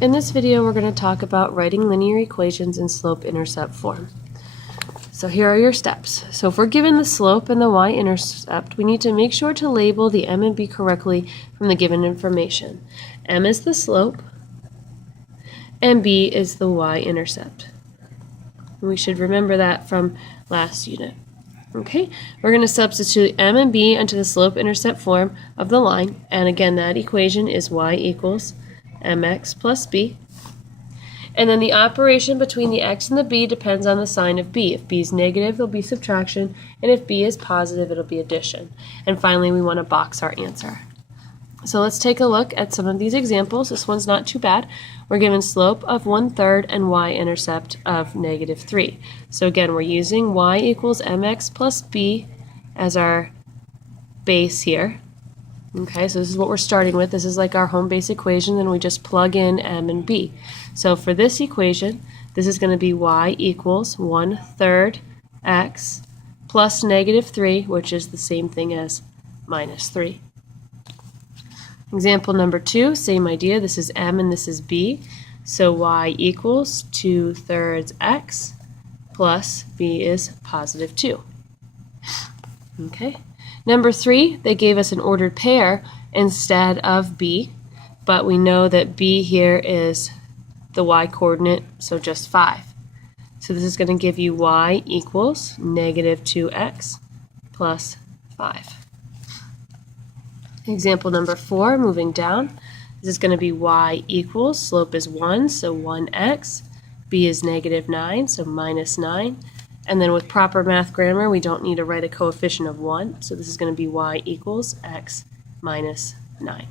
In this video, we're going to talk about writing linear equations in slope-intercept form. So here are your steps. So if we're given the slope and the y-intercept, we need to make sure to label the m and b correctly from the given information. M is the slope, and b is the y-intercept. We should remember that from last unit. Okay, we're going to substitute m and b into the slope-intercept form of the line, and again, that equation is y equals mx plus b. And then the operation between the x and the b depends on the sign of b. If b is negative, it'll be subtraction, and if b is positive, it'll be addition. And finally, we want to box our answer. So let's take a look at some of these examples. This one's not too bad. We're given slope of 1/3 and y-intercept of -3. So again, we're using y equals mx plus b as our base here. Okay, so this is what we're starting with. This is like our home base equation, and we just plug in m and b. So for this equation, this is going to be y equals 1/3 x plus -3, which is the same thing as -3. Example number 2, same idea. This is m and this is b. So y equals 2/3 x plus b is +2. Okay. Number 3, they gave us an ordered pair instead of b, but we know that b here is the y-coordinate, so just 5. So this is going to give you y equals -2x plus 5. Example number 4, moving down, this is going to be y equals, slope is 1, so 1x, b is -9, so -9. And then with proper math grammar, we don't need to write a coefficient of 1, so this is going to be y equals x minus 9.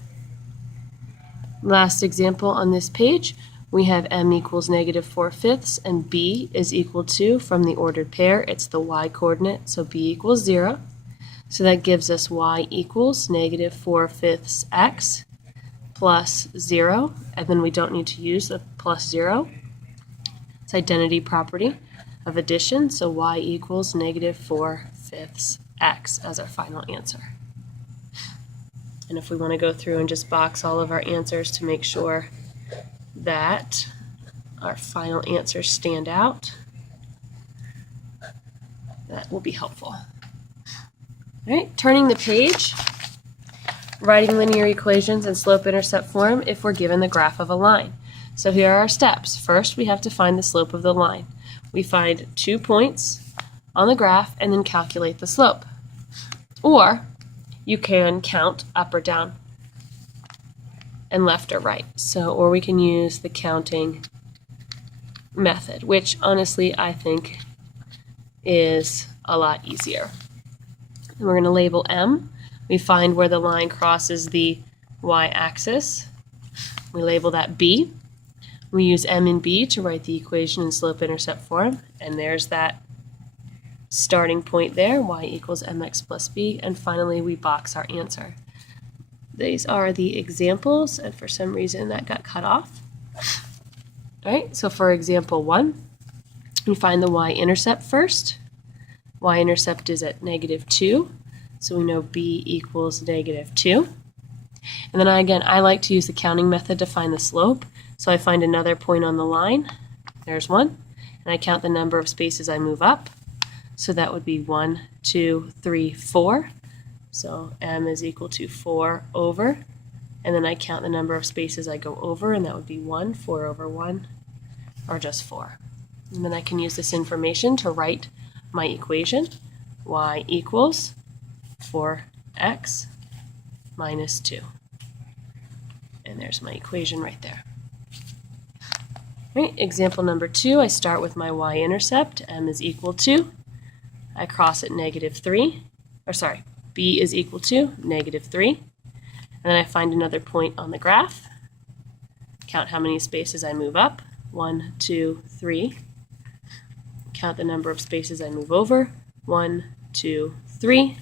Last example on this page, we have m equals -4/5 and b is equal to, from the ordered pair, it's the y-coordinate, so b equals 0. So that gives us y equals -4/5 x plus 0, and then we don't need to use the plus 0. It's identity property of addition, so y equals -4/5 x as our final answer. And if we want to go through and just box all of our answers to make sure that our final answers stand out, that will be helpful. All right, turning the page, writing linear equations in slope-intercept form if we're given the graph of a line. So here are our steps. First, we have to find the slope of the line. We find 2 points on the graph and then calculate the slope. Or you can count up or down and left or right. Or we can use the counting method, which honestly I think is a lot easier. And we're going to label M. We find where the line crosses the y-axis. We label that B. We use m and b to write the equation in slope-intercept form, and there's that starting point there, y equals mx plus b, and finally we box our answer. These are the examples, and for some reason that got cut off. All right, so for example 1, we find the y-intercept first. Y-intercept is at -2, so we know b equals -2. And then I like to use the counting method to find the slope. So I find another point on the line, there's 1, and I count the number of spaces I move up. So that would be 1, 2, 3, 4. So m is equal to 4 over, and then I count the number of spaces I go over, and that would be 1, 4 over 1, or just 4. And then I can use this information to write my equation, y equals 4x minus 2. And there's my equation right there. Right, example number 2, I start with my y-intercept, m is equal to, I cross at b is equal to -3, and then I find another point on the graph, count how many spaces I move up, 1, 2, 3, count the number of spaces I move over, 1, 2, 3,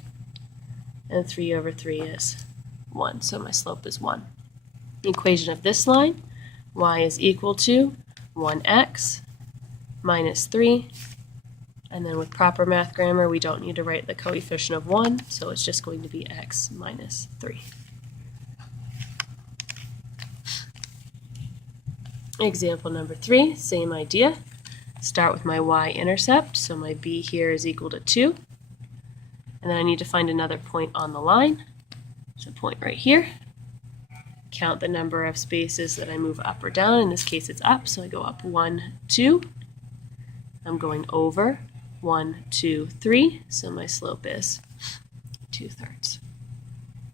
and 3 over 3 is 1, so my slope is 1. The equation of this line, y is equal to 1x minus 3, and then with proper math grammar we don't need to write the coefficient of 1, so it's just going to be x minus 3. Example number 3, same idea. Start with my y-intercept, so my b here is equal to 2. And then I need to find another point on the line. So point right here. Count the number of spaces that I move up or down. In this case it's up, so I go up 1, 2. I'm going over 1, 2, 3, so my slope is 2/3.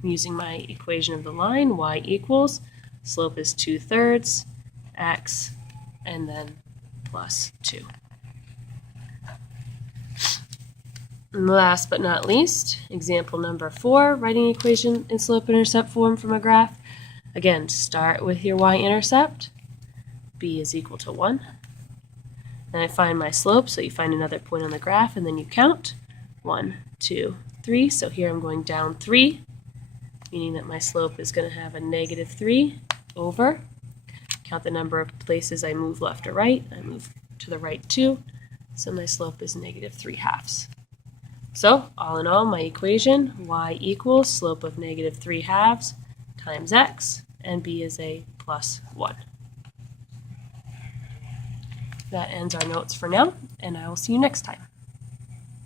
I'm using my equation of the line, y equals, slope is 2/3, x, and then plus 2. And last but not least, example number 4, writing equation in slope-intercept form from a graph. Again, start with your y-intercept. B is equal to 1. Then I find my slope, so you find another point on the graph, and then you count. 1, 2, 3. So here I'm going down 3, meaning that my slope is going to have a -3 over. Count the number of places I move left or right. I move to the right 2, so my slope is -3/2. So, all in all, my equation, y equals slope of -3/2 times x, and b is a +1. That ends our notes for now, and I will see you next time.